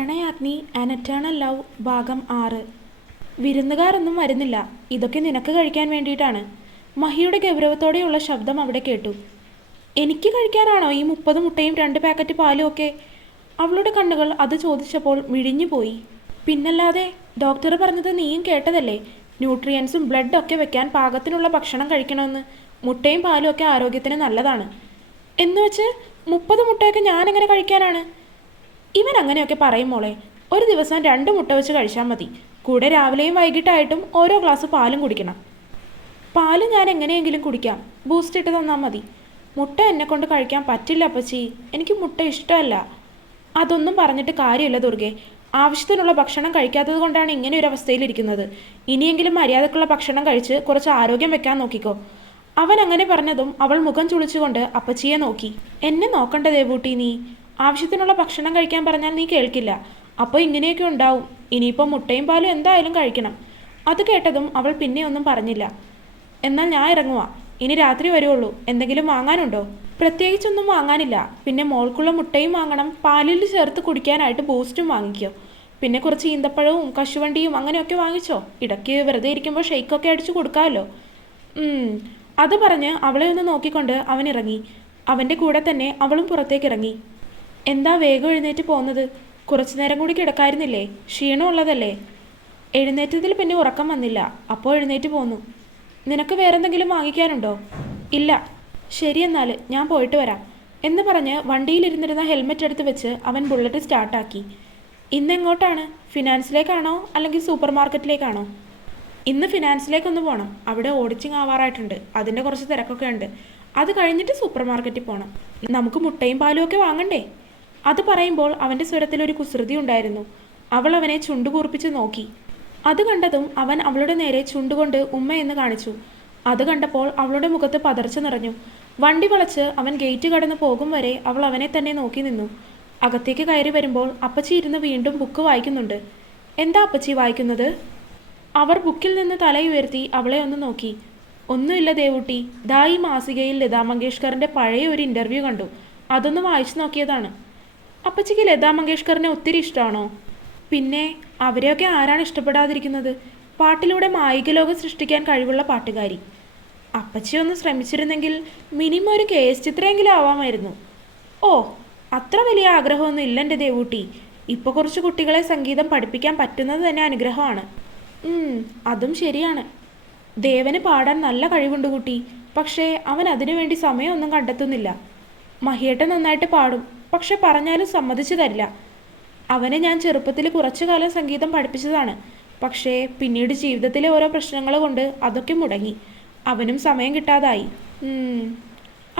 Pranayagni an eternal love ഭാഗം ആറ്. വിരുന്നുകാരൊന്നും വരുന്നില്ല. ഇതൊക്കെ നിനക്ക് കഴിക്കാൻ വേണ്ടിയിട്ടാണ്. മഹിയുടെ ഗൗരവത്തോടെയുള്ള ശബ്ദം അവിടെ കേട്ടു. എനിക്ക് കഴിക്കാനാണോ ഈ മുപ്പത് മുട്ടയും രണ്ട് പാക്കറ്റ് പാലും ഒക്കെ? അവളുടെ കണ്ണുകൾ അത് ചോദിച്ചപ്പോൾ മിഴിഞ്ഞുപോയി പിന്നല്ലാതെ ഡോക്ടർ പറഞ്ഞത് നീയും കേട്ടതല്ലേ? ന്യൂട്രിയൻസും ബ്ലഡൊക്കെ വെക്കാൻ പാകത്തിനുള്ള ഭക്ഷണം കഴിക്കണമെന്ന്. മുട്ടയും പാലും ഒക്കെ ആരോഗ്യത്തിന് നല്ലതാണ്. എന്നുവെച്ച് മുപ്പത് മുട്ടയൊക്കെ ഞാനെങ്ങനെ കഴിക്കാനാണ്? ഇവൻ അങ്ങനെയൊക്കെ പറയും മോളെ. ഒരു ദിവസം രണ്ട് മുട്ട വെച്ച് കഴിച്ചാൽ മതി. കൂടെ രാവിലെയും വൈകിട്ടായിട്ടും ഓരോ ഗ്ലാസ് പാലും കുടിക്കണം. പാൽ ഞാൻ എങ്ങനെയെങ്കിലും കുടിക്കാം. ബൂസ്റ്റ് ഇട്ട് തന്നാൽ മതി. മുട്ട എന്നെ കൊണ്ട് കഴിക്കാൻ പറ്റില്ല അപ്പച്ചി. എനിക്ക് മുട്ട ഇഷ്ടമല്ല. അതൊന്നും പറഞ്ഞിട്ട് കാര്യമില്ല ദുർഗെ. ആവശ്യത്തിനുള്ള ഭക്ഷണം കഴിക്കാത്തത് കൊണ്ടാണ് ഇങ്ങനെ ഒരു അവസ്ഥയിലിരിക്കുന്നത് ഇനിയെങ്കിലും മര്യാദക്കുള്ള ഭക്ഷണം കഴിച്ച് കുറച്ച് ആരോഗ്യം വെക്കാൻ നോക്കിക്കോ. അവൻ അങ്ങനെ പറഞ്ഞതും അവൾ മുഖം ചുളിച്ചുകൊണ്ട് അപ്പച്ചിയെ നോക്കി. എന്നെ നോക്കണ്ട ദേവൂട്ടി നീ? ആവശ്യത്തിനുള്ള ഭക്ഷണം കഴിക്കാൻ പറഞ്ഞാൽ നീ കേൾക്കില്ല. അപ്പോൾ ഇങ്ങനെയൊക്കെ ഉണ്ടാവും. ഇനിയിപ്പോൾ മുട്ടയും പാലും എന്തായാലും കഴിക്കണം. അത് കേട്ടതും അവൾ പിന്നെ ഒന്നും പറഞ്ഞില്ല. എന്നാൽ ഞാൻ ഇറങ്ങുക ഇനി രാത്രി വരുവുള്ളൂ. എന്തെങ്കിലും വാങ്ങാനുണ്ടോ? പ്രത്യേകിച്ചൊന്നും വാങ്ങാനില്ല. പിന്നെ മോൾക്കുള്ള മുട്ടയും വാങ്ങണം. പാലിൽ ചേർത്ത് കുടിക്കാനായിട്ട് ബൂസ്റ്റും വാങ്ങിക്കോ. പിന്നെ കുറച്ച് ഈന്തപ്പഴവും കശുവണ്ടിയും അങ്ങനെയൊക്കെ വാങ്ങിച്ചോ. ഇടയ്ക്ക് വെറുതെ ഇരിക്കുമ്പോൾ ഷെയ്ക്കൊക്കെ അടിച്ചു കൊടുക്കാമല്ലോ. അത് പറഞ്ഞ് അവളെ ഒന്ന് നോക്കിക്കൊണ്ട് അവൻ ഇറങ്ങി. അവന്റെ കൂടെ തന്നെ അവളും പുറത്തേക്ക് ഇറങ്ങി. എന്താ വേഗം എഴുന്നേറ്റ് പോകുന്നത്? കുറച്ചു നേരം കൂടി കിടക്കായിരുന്നില്ലേ? ക്ഷീണമുള്ളതല്ലേ? എഴുന്നേറ്റതിൽ പിന്നെ ഉറക്കം വന്നില്ല. അപ്പോൾ എഴുന്നേറ്റ് പോന്നു. നിനക്ക് വേറെന്തെങ്കിലും വാങ്ങിക്കാനുണ്ടോ? ഇല്ല. ശരി എന്നാൽ ഞാൻ പോയിട്ട് വരാം. എന്ന് പറഞ്ഞ് വണ്ടിയിലിരുന്നിരുന്ന ഹെൽമെറ്റ് എടുത്ത് വെച്ച് അവൻ ബുള്ളറ്റ് സ്റ്റാർട്ടാക്കി. ഇന്നെങ്ങോട്ടാണ്? ഫിനാൻസിലേക്കാണോ അല്ലെങ്കിൽ സൂപ്പർ മാർക്കറ്റിലേക്കാണോ ഇന്ന് ഫിനാൻസിലേക്കൊന്ന് പോകണം അവിടെ ഓഡിറ്റിംഗ് ആവാറായിട്ടുണ്ട്. അതിന്റെ കുറച്ച് തിരക്കൊക്കെ ഉണ്ട്. അത് കഴിഞ്ഞിട്ട് സൂപ്പർ മാർക്കറ്റിൽ പോകണം നമുക്ക് മുട്ടയും പാലും ഒക്കെ വാങ്ങണ്ടേ? അത് പറയുമ്പോൾ അവന്റെ സ്വരത്തിൽ ഒരു കുസൃതി ഉണ്ടായിരുന്നു. അവൾ അവനെ ചുണ്ടുകൂർപ്പിച്ച് നോക്കി. അത് കണ്ടതും അവൻ അവളുടെ നേരെ ചുണ്ടുകൊണ്ട് ഉമ്മ എന്ന് കാണിച്ചു. അത് കണ്ടപ്പോൾ അവളുടെ മുഖത്ത് പതർച്ച നിറഞ്ഞു. വണ്ടി വളച്ച് അവൻ ഗേറ്റ് കടന്നു പോകും വരെ അവൾ അവനെ തന്നെ നോക്കി നിന്നു. അകത്തേക്ക് കയറി വരുമ്പോൾ അപ്പച്ചി ഇരുന്ന് വീണ്ടും ബുക്ക് വായിക്കുന്നുണ്ട്. എന്താ അപ്പച്ചി വായിക്കുന്നത്? അവർ ബുക്കിൽ നിന്ന് തലയുയർത്തി അവളെ ഒന്ന് നോക്കി. ഒന്നുമില്ല ദേവൂട്ടി ദാ ഈ മാസികയിൽ ലതാ മങ്കേഷ്കറിന്റെ പഴയ ഒരു ഇന്റർവ്യൂ കണ്ടു. അതൊന്ന് വായിച്ചു നോക്കിയതാണ്. അപ്പച്ചിക്ക് ലതാ മങ്കേഷ്കറിനെ ഒത്തിരി ഇഷ്ടമാണോ പിന്നെ അവരെയൊക്കെ ആരാണ് ഇഷ്ടപ്പെടാതിരിക്കുന്നത്? പാട്ടിലൂടെ മായിക ലോകം സൃഷ്ടിക്കാൻ കഴിവുള്ള പാട്ടുകാരി. അപ്പച്ചി ഒന്ന് ശ്രമിച്ചിരുന്നെങ്കിൽ മിനിമം ഒരു കെ എസ് ചിത്രമെങ്കിലും ആവാമായിരുന്നു. ഓ അത്ര വലിയ ആഗ്രഹമൊന്നും ഇല്ല എന്റെ ദേവൂട്ടി. ഇപ്പോൾ കുറച്ച് കുട്ടികളെ സംഗീതം പഠിപ്പിക്കാൻ പറ്റുന്നത് തന്നെ അനുഗ്രഹമാണ്. അതും ശരിയാണ്. ദേവന് പാടാൻ നല്ല കഴിവുണ്ട് കുട്ടി. പക്ഷേ അവൻ അതിനുവേണ്ടി സമയമൊന്നും കണ്ടെത്തുന്നില്ല. മഹിയേട്ടൻ നന്നായിട്ട് പാടും. പക്ഷെ പറഞ്ഞാലും സമ്മതിച്ചു തരില്ല അവനെ ഞാൻ ചെറുപ്പത്തിൽ കുറച്ചു കാലം സംഗീതം പഠിപ്പിച്ചതാണ്. പക്ഷേ പിന്നീട് ജീവിതത്തിലെ ഓരോ പ്രശ്നങ്ങൾ കൊണ്ട് അതൊക്കെ മുടങ്ങി. അവനും സമയം കിട്ടാതായി.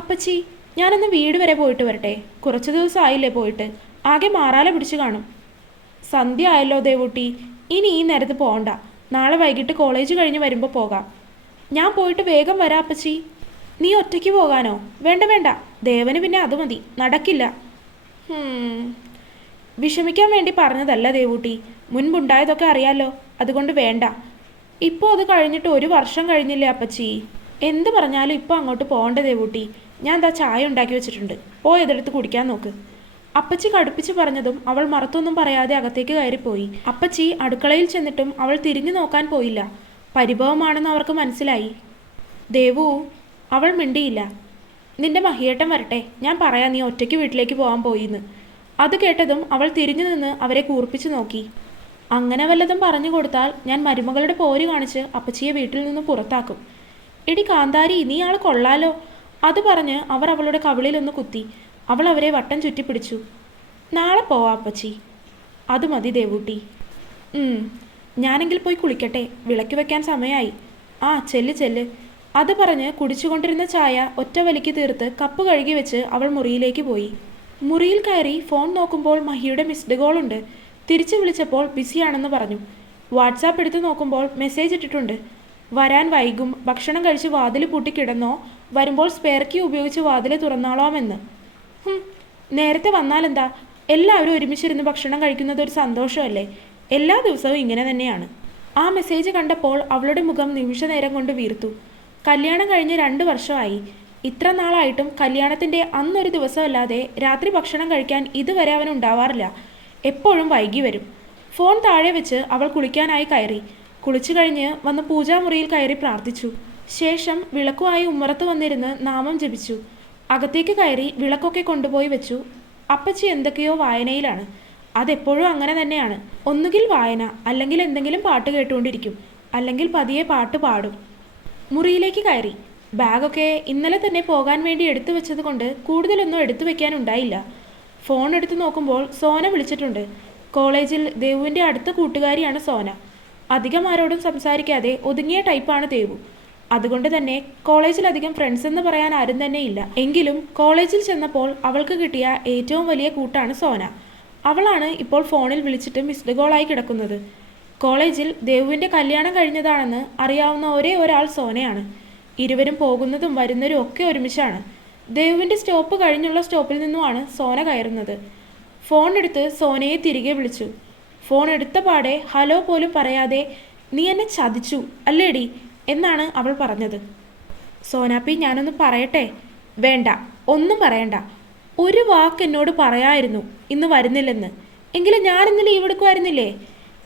അപ്പച്ചി ഞാനൊന്ന് വീട് വരെ പോയിട്ട് വരട്ടെ. കുറച്ച് ദിവസം ആയില്ലേ പോയിട്ട്. ആകെ മാറാല പിടിച്ചു കാണും. സന്ധ്യ ആയല്ലോ ദേവൂട്ടി. ഇനി ഈ നേരത്ത് പോകണ്ട നാളെ വൈകിട്ട് കോളേജ് കഴിഞ്ഞ് വരുമ്പോൾ പോകാം. ഞാൻ പോയിട്ട് വേഗം വരാം അപ്പച്ചി. നീ ഒറ്റയ്ക്ക് പോകാനോ? വേണ്ട വേണ്ട. ദേവന് പിന്നെ അത് മതി. നടക്കില്ല. വിഷമിക്കാൻ വേണ്ടി പറഞ്ഞതല്ല ദേവൂട്ടി. മുൻപുണ്ടായതൊക്കെ അറിയാലോ. അതുകൊണ്ട് വേണ്ട. ഇപ്പോൾ അത് കഴിഞ്ഞിട്ട് ഒരു വർഷം കഴിഞ്ഞില്ലേ അപ്പച്ചി? എന്ത് പറഞ്ഞാലും ഇപ്പോൾ അങ്ങോട്ട് പോകണ്ട ദേവൂട്ടി. ഞാൻ എന്താ ചായ ഉണ്ടാക്കി വെച്ചിട്ടുണ്ട്. പോയി അതെടുത്ത് കുടിക്കാൻ നോക്ക്. അപ്പച്ചി കടുപ്പിച്ച് പറഞ്ഞതും അവൾ മറത്തൊന്നും പറയാതെ അകത്തേക്ക് കയറിപ്പോയി. അപ്പച്ചി അടുക്കളയിൽ ചെന്നിട്ടും അവൾ തിരിഞ്ഞു നോക്കാൻ പോയില്ല. പരിഭവമാണെന്ന് അവർക്ക് മനസ്സിലായി. ദേവു അവൾ മിണ്ടിയില്ല. നിന്റെ മഹിയേട്ടൻ വരട്ടെ. ഞാൻ പറയാം നീ ഒറ്റയ്ക്ക് വീട്ടിലേക്ക് പോകാൻ പോയിന്ന്. അത് കേട്ടതും അവൾ തിരിഞ്ഞു നിന്ന് അവരെ കൂർപ്പിച്ചു നോക്കി. അങ്ങനെ വല്ലതും പറഞ്ഞു കൊടുത്താൽ ഞാൻ മരുമകളുടെ പോര് കാണിച്ച് അപ്പച്ചിയെ വീട്ടിൽ നിന്ന് പുറത്താക്കും. എടി കാന്താരി നീ ആൾ കൊള്ളാലോ. അത് പറഞ്ഞ് അവർ അവളുടെ കവിളിലൊന്ന് കുത്തി. അവൾ അവരെ വട്ടം ചുറ്റിപ്പിടിച്ചു. നാളെ പോവാ അപ്പച്ചി. അത് മതി ദേവൂട്ടി. ഞാനെങ്കിൽ പോയി കുളിക്കട്ടെ. വിളക്ക് വെക്കാൻ സമയമായി ആ ചെല്ല് ചെല്ല്. അത് പറഞ്ഞ് കുടിച്ചുകൊണ്ടിരുന്ന ചായ ഒറ്റ വലിക്ക് തീർത്ത് കപ്പ് കഴുകി വെച്ച് അവൾ മുറിയിലേക്ക് പോയി. മുറിയിൽ കയറി ഫോൺ നോക്കുമ്പോൾ മഹിയുടെ മിസ്ഡ് കോൾ ഉണ്ട്. തിരിച്ചു വിളിച്ചപ്പോൾ ബിസിയാണെന്ന് പറഞ്ഞു. വാട്സാപ്പ് എടുത്ത് നോക്കുമ്പോൾ മെസ്സേജ് ഇട്ടിട്ടുണ്ട്. വരാൻ വൈകും ഭക്ഷണം കഴിച്ച് വാതിൽ പൂട്ടി കിടന്നോ വരുമ്പോൾ സ്പെയർ കീ ഉപയോഗിച്ച് വാതിൽ തുറന്നാളാമെന്ന്. നേരത്തെ വന്നാലെന്താ? എല്ലാവരും ഒരുമിച്ചിരുന്ന് ഭക്ഷണം കഴിക്കുന്നത് ഒരു സന്തോഷമല്ലേ? എല്ലാ ദിവസവും ഇങ്ങനെ തന്നെയാണ്. ആ മെസ്സേജ് കണ്ടപ്പോൾ അവളുടെ മുഖം നിമിഷ നേരം കൊണ്ട് വീർത്തു. കല്യാണം കഴിഞ്ഞ് രണ്ട് വർഷമായി. ഇത്ര നാളായിട്ടും കല്യാണത്തിന്റെ അന്നൊരു ദിവസമല്ലാതെ രാത്രി ഭക്ഷണം കഴിക്കാൻ ഇതുവരെ അവൻ ഉണ്ടാവാറില്ല. എപ്പോഴും വൈകി വരും. ഫോൺ താഴെ വെച്ച് അവൾ കുളിക്കാനായി കയറി. കുളിച്ചു കഴിഞ്ഞ് വന്ന് പൂജാമുറിയിൽ കയറി പ്രാർത്ഥിച്ചു. ശേഷം വിളക്കുമായി ഉമ്മറത്ത് വന്നിരുന്ന് നാമം ജപിച്ചു. അകത്തേക്ക് കയറി വിളക്കൊക്കെ കൊണ്ടുപോയി വെച്ചു. അപ്പച്ചി എന്തൊക്കെയോ വായനയിലാണ്. അതെപ്പോഴും അങ്ങനെ തന്നെയാണ്. ഒന്നുകിൽ വായന അല്ലെങ്കിൽ എന്തെങ്കിലും പാട്ട് കേട്ടുകൊണ്ടിരിക്കും. അല്ലെങ്കിൽ പതിയെ പാട്ട് പാടും. മുറിയിലേക്ക് കയറി. ബാഗൊക്കെ ഇന്നലെ തന്നെ പോകാൻ വേണ്ടി എടുത്തു വെച്ചത് കൊണ്ട് കൂടുതലൊന്നും എടുത്തു വെക്കാനുണ്ടായില്ല ഫോൺ എടുത്തു നോക്കുമ്പോൾ സോന വിളിച്ചിട്ടുണ്ട്. കോളേജിൽ ദേവുവിന്റെ അടുത്ത കൂട്ടുകാരിയാണ് സോന. അധികം ആരോടും സംസാരിക്കാതെ ഒതുങ്ങിയ ടൈപ്പാണ് ദേവു. അതുകൊണ്ട് തന്നെ കോളേജിൽ അധികം ഫ്രണ്ട്സ് എന്ന് പറയാൻ ആരും തന്നെ ഇല്ല. എങ്കിലും കോളേജിൽ ചെന്നപ്പോൾ അവൾക്ക് കിട്ടിയ ഏറ്റവും വലിയ കൂട്ടാണ് സോന. അവളാണ് ഇപ്പോൾ ഫോണിൽ വിളിച്ചിട്ട് മിസ്ഡ് കോളായി കിടക്കുന്നത്. കോളേജിൽ ദേവുവിന്റെ കല്യാണം കഴിഞ്ഞതാണെന്ന് അറിയാവുന്ന ഒരേ ഒരാൾ സോനയാണ്. ഇരുവരും പോകുന്നതും വരുന്നതും ഒക്കെ ഒരുമിച്ചാണ്. ദേവുവിന്റെ സ്റ്റോപ്പ് കഴിഞ്ഞുള്ള സ്റ്റോപ്പിൽ നിന്നുമാണ് സോന കയറുന്നത്. ഫോൺ എടുത്ത് സോനയെ തിരികെ വിളിച്ചു. ഫോൺ എടുത്ത പാടെ ഹലോ പോലും പറയാതെ നീ എന്നെ ചതിച്ചു അല്ലേടി? എന്നാണ് അവൾ പറഞ്ഞത്. സോനാപ്പി ഞാനൊന്ന് പറയട്ടെ? വേണ്ട ഒന്നും പറയണ്ട. ഒരു വാക്ക് എന്നോട് പറയായിരുന്നു ഇന്ന് വരുന്നില്ലെന്ന്. എങ്കിലും ഞാൻ ഇന്ന് ലീവ് എടുക്കുമായിരുന്നില്ലേ?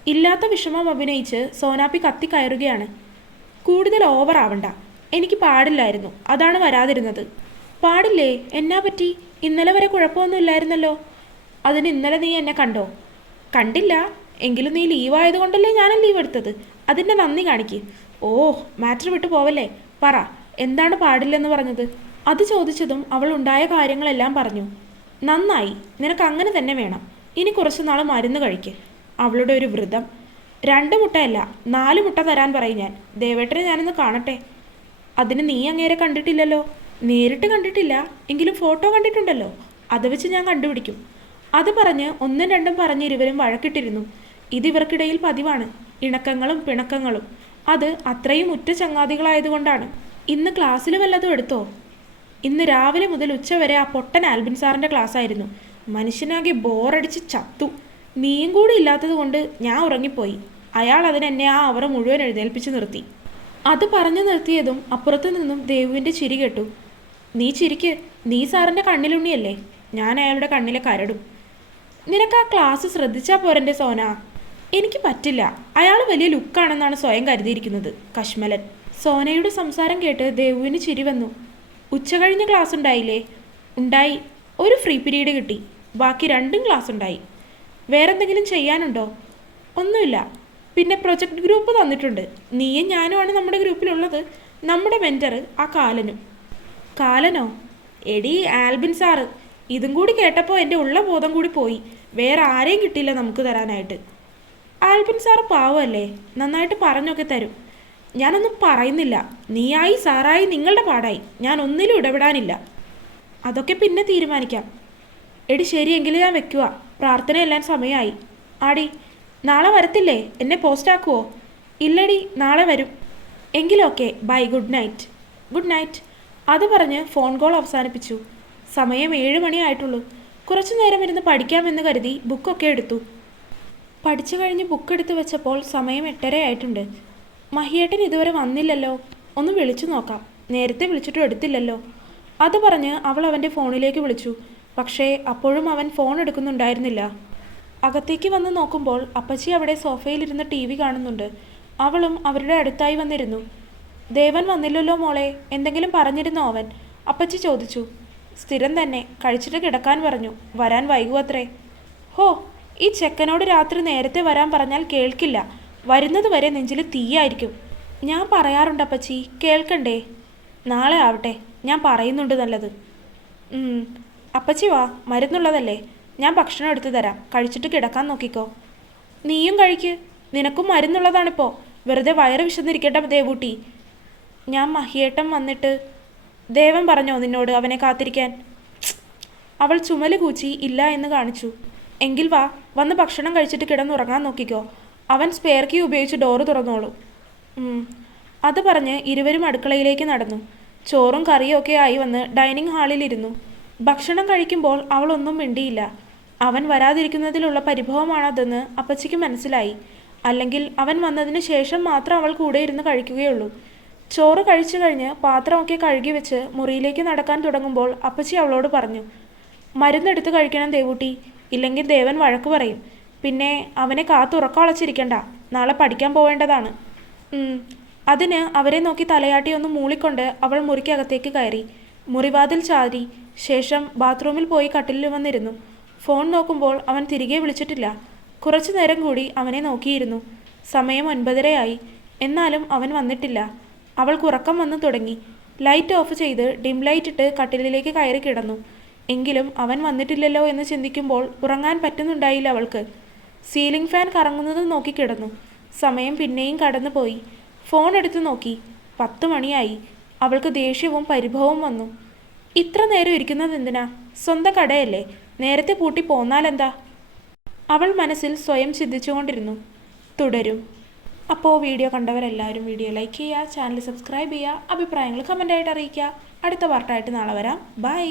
ഇല്ലാത്ത വിഷമം അഭിനയിച്ച് സോനാപ്പി കത്തി കയറുകയാണ് കൂടുതൽ ഓവർ ആവണ്ട. എനിക്ക് പാടില്ലായിരുന്നു. അതാണ് വരാതിരുന്നത്. പാടില്ലേ? എന്നാ പറ്റി? ഇന്നലെ വരെ കുഴപ്പമൊന്നും ഇല്ലായിരുന്നല്ലോ അതിന് ഇന്നലെ നീ എന്നെ കണ്ടോ? കണ്ടില്ല. എങ്കിലും നീ ലീവായത് കൊണ്ടല്ലേ ഞാനും ലീവ് എടുത്തത്? അതിന്റെ നന്ദി കാണിക്ക്. ഓ മാറ്റർ വിട്ടു പോവല്ലേ? പറ എന്താണ് പാടില്ലെന്ന് പറഞ്ഞത്? അത് ചോദിച്ചതും അവൾ ഉണ്ടായ കാര്യങ്ങളെല്ലാം പറഞ്ഞു. നന്നായി. നിനക്ക് അങ്ങനെ തന്നെ വേണം. ഇനി കുറച്ചുനാൾ മരുന്ന് കഴിക്ക്. അവളുടെ ഒരു വ്രതം. രണ്ട് മുട്ടയല്ല നാല് മുട്ട തരാൻ പറയും ഞാൻ. ദേവേട്ടനെ ഞാനൊന്ന് കാണട്ടെ. അതിന് നീ അങ്ങേരെ കണ്ടിട്ടില്ലല്ലോ? നേരിട്ട് കണ്ടിട്ടില്ല എങ്കിലും ഫോട്ടോ കണ്ടിട്ടുണ്ടല്ലോ. അത് വെച്ച് ഞാൻ കണ്ടുപിടിക്കും. അത് പറഞ്ഞ് ഒന്നും രണ്ടും പറഞ്ഞ് ഇരുവരും വഴക്കിട്ടിരുന്നു. ഇതിവർക്കിടയിൽ പതിവാണ്. ഇണക്കങ്ങളും പിണക്കങ്ങളും. അത് അത്രയും ഉറ്റ ചങ്ങാതികളായതുകൊണ്ടാണ്. ഇന്ന് ക്ലാസ്സിൽ വല്ലതും എടുത്തോ? ഇന്ന് രാവിലെ മുതൽ ഉച്ചവരെ ആ പൊട്ടൻ ആൽബിൻ സാറിന്റെ ക്ലാസ്സായിരുന്നു. മനുഷ്യനാകെ ബോറടിച്ച് ചത്തു. നീയും കൂടി ഇല്ലാത്തത് കൊണ്ട് ഞാൻ ഉറങ്ങിപ്പോയി. അയാൾ അതിന് എന്നെ ആ അവറ മുഴുവൻ എഴുന്നേൽപ്പിച്ച് നിർത്തി. അത് പറഞ്ഞു നിർത്തിയതും അപ്പുറത്തു നിന്നും ദേവുവിന്റെ ചിരി കേട്ടു. നീ ചിരിക്ക്. നീ സാറിന്റെ കണ്ണിലുണ്ണിയല്ലേ? ഞാൻ അയാളുടെ കണ്ണിലെ കരടും. നിനക്ക് ആ ക്ലാസ് ശ്രദ്ധിച്ചാൽ പോരന്റെ സോന. എനിക്ക് പറ്റില്ല. അയാൾ വലിയ ലുക്കാണെന്നാണ് സ്വയം കരുതിയിരിക്കുന്നത്. കശ്മലൻ. സോനയുടെ സംസാരം കേട്ട് ദേവുവിന് ചിരി വന്നു. ഉച്ച കഴിഞ്ഞ ക്ലാസ് ഉണ്ടായില്ലേ? ഉണ്ടായി. ഒരു ഫ്രീ പീരീഡ് കിട്ടി. ബാക്കി രണ്ടും ക്ലാസ് ഉണ്ടായി. വേറെന്തെങ്കിലും ചെയ്യാനുണ്ടോ? ഒന്നുമില്ല. പിന്നെ പ്രൊജക്ട് ഗ്രൂപ്പ് തന്നിട്ടുണ്ട്. നീയും ഞാനുമാണ് നമ്മുടെ ഗ്രൂപ്പിലുള്ളത്. നമ്മുടെ മെന്റർ ആ കാലനും. കാലനോ? എടി ആൽബിൻ സാറ്. ഇതും കൂടി കേട്ടപ്പോൾ എന്റെ ഉള്ള ബോധം കൂടി പോയി. വേറെ ആരെയും കിട്ടിയില്ല നമുക്ക് തരാനായിട്ട്. ആൽബിൻ സാറ് പാവമല്ലേ? നന്നായിട്ട് പറഞ്ഞൊക്കെ തരും. ഞാനൊന്നും പറയുന്നില്ല. നീയായി സാറായി നിങ്ങളുടെ പാടായി. ഞാൻ ഒന്നിലും ഇടപെടാനില്ല. അതൊക്കെ പിന്നെ തീരുമാനിക്കാം. എടി ശരിയെങ്കിൽ ഞാൻ വെക്കുക പ്രാർത്ഥനയെല്ലാം സമയമായി. ആടി നാളെ വരത്തില്ലേ? എന്നെ പോസ്റ്റാക്കുവോ ഇല്ലടി നാളെ വരും. എങ്കിലൊക്കെ bye good night good night അത് പറഞ്ഞ് ഫോൺ കോൾ അവസാനിപ്പിച്ചു. സമയം ഏഴ് മണിയായിട്ടുള്ളൂ കുറച്ചു നേരം ഇരുന്ന് പഠിക്കാമെന്ന് കരുതി ബുക്കൊക്കെ എടുത്തു. പഠിച്ചു കഴിഞ്ഞ് ബുക്ക് എടുത്ത് വെച്ചപ്പോൾ സമയം എട്ടര ആയിട്ടുണ്ട്. മഹിയേട്ടൻ ഇതുവരെ വന്നില്ലല്ലോ. ഒന്ന് വിളിച്ചു നോക്കാം. നേരത്തെ വിളിച്ചിട്ടും എടുത്തില്ലല്ലോ. അത് പറഞ്ഞ് അവൾ അവന്റെ ഫോണിലേക്ക് വിളിച്ചു. പക്ഷേ അപ്പോഴും അവൻ ഫോൺ എടുക്കുന്നുണ്ടായിരുന്നില്ല. അകത്തേക്ക് വന്ന് നോക്കുമ്പോൾ അപ്പച്ചി അവിടെ സോഫയിലിരുന്ന് ടി വി കാണുന്നുണ്ട്. അവളും അവരുടെ അടുത്തായി വന്നിരുന്നു. ദേവൻ വന്നില്ലല്ലോ മോളെ എന്തെങ്കിലും പറഞ്ഞിരുന്നോ അവൻ? അപ്പച്ചി ചോദിച്ചു. സ്ഥിരം തന്നെ കഴിച്ചിട്ട് കിടക്കാൻ പറഞ്ഞു. വരാൻ വൈകുവത്രേ. ഹോ ഈ ചെക്കനോട് രാത്രി നേരത്തെ വരാൻ പറഞ്ഞാൽ കേൾക്കില്ല. വരുന്നത് വരെ നെഞ്ചിൽ തീയായിരിക്കും. ഞാൻ പറയാറുണ്ട് അപ്പച്ചി കേൾക്കണ്ടേ? നാളെ ആവട്ടെ ഞാൻ പറയുന്നുണ്ട് നല്ലത്. അപ്പച്ചി വാ മരുന്നുള്ളതല്ലേ. ഞാൻ ഭക്ഷണം എടുത്തു തരാം. കഴിച്ചിട്ട് കിടക്കാൻ നോക്കിക്കോ. നീയും കഴിക്ക്. നിനക്കും മരുന്നുള്ളതാണിപ്പോൾ വെറുതെ വയറ് വിശന്നിരിക്കട്ടെ ദേവൂട്ടി. ഞാൻ മഹിയേട്ടം വന്നിട്ട് ദേവൻ പറഞ്ഞോ നിന്നോട് അവനെ കാത്തിരിക്കാൻ? അവൾ ചുമൽ കൂച്ചി ഇല്ല എന്ന് കാണിച്ചു. എങ്കിൽ വാ വന്ന് ഭക്ഷണം കഴിച്ചിട്ട് കിടന്നുറങ്ങാൻ നോക്കിക്കോ. അവൻ സ്പെയർ കീ ഉപയോഗിച്ച് ഡോറ് തുറന്നോളൂ. അത് പറഞ്ഞ് ഇരുവരും അടുക്കളയിലേക്ക് നടന്നു. ചോറും കറിയും ഒക്കെ ആയി വന്ന് ഡൈനിങ് ഹാളിലിരുന്നു. ഭക്ഷണം കഴിക്കുമ്പോൾ അവൾ ഒന്നും മിണ്ടിയില്ല. അവൻ വരാതിരിക്കുന്നതിലുള്ള പരിഭവമാണതെന്ന് അപ്പച്ചിക്ക് മനസ്സിലായി. അല്ലെങ്കിൽ അവൻ വന്നതിന് ശേഷം മാത്രം അവൾ കൂടെ ഇരുന്ന് കഴിക്കുകയുള്ളൂ. ചോറ് കഴിച്ചു കഴിഞ്ഞ് പാത്രമൊക്കെ കഴുകി വെച്ച് മുറിയിലേക്ക് നടക്കാൻ തുടങ്ങുമ്പോൾ അപ്പച്ചി അവളോട് പറഞ്ഞു മരുന്നെടുത്ത് കഴിക്കണം ദേവൂട്ടി. ഇല്ലെങ്കിൽ ദേവൻ വഴക്ക് പറയും. പിന്നെ അവനെ കാത്തുറക്കളച്ചിരിക്കണ്ട നാളെ പഠിക്കാൻ പോവേണ്ടതാണ്. അതിന് അവരെ നോക്കി തലയാട്ടി ഒന്ന് മൂളിക്കൊണ്ട് അവൾ മുറിക്കകത്തേക്ക് കയറി. മുറിവാതിൽ ചാരി ശേഷം ബാത്റൂമിൽ പോയി കട്ടിലിൽ വന്നിരുന്നു. ഫോൺ നോക്കുമ്പോൾ അവൻ തിരികെ വിളിച്ചിട്ടില്ല. കുറച്ചു നേരം കൂടി അവനെ നോക്കിയിരുന്നു. സമയം ഒൻപതരയായി. എന്നാലും അവൻ വന്നിട്ടില്ല. അവൾക്ക് ഉറക്കം വന്നു തുടങ്ങി. ലൈറ്റ് ഓഫ് ചെയ്ത് ഡിം ലൈറ്റ് ഇട്ട് കട്ടിലിലേക്ക് കയറി കിടന്നു. എങ്കിലും അവൻ വന്നിട്ടില്ലല്ലോ എന്ന് ചിന്തിക്കുമ്പോൾ ഉറങ്ങാൻ പറ്റുന്നുണ്ടായില്ല അവൾക്ക്. സീലിംഗ് ഫാൻ കറങ്ങുന്നത് നോക്കി കിടന്നു. സമയം പിന്നെയും കടന്നുപോയി. ഫോൺ എടുത്തു നോക്കി. പത്ത് മണിയായി. അവൾക്ക് ദേഷ്യവും പരിഭവവും വന്നു. ഇത്ര നേരം ഇരിക്കുന്നത് എന്തിനാ? സ്വന്തം കടയല്ലേ? നേരത്തെ പൂട്ടി പോന്നാലെന്താ? അവൾ മനസ്സിൽ സ്വയം ചിന്തിച്ചുകൊണ്ടിരുന്നു. തുടരും. അപ്പോൾ വീഡിയോ കണ്ടവരെല്ലാവരും വീഡിയോ ലൈക്ക് ചെയ്യുക ചാനൽ സബ്സ്ക്രൈബ് ചെയ്യുക അഭിപ്രായങ്ങൾ കമന്റായിട്ട് അറിയിക്കുക. അടുത്ത പാർട്ടായിട്ട് നാളെ വരാം. ബൈ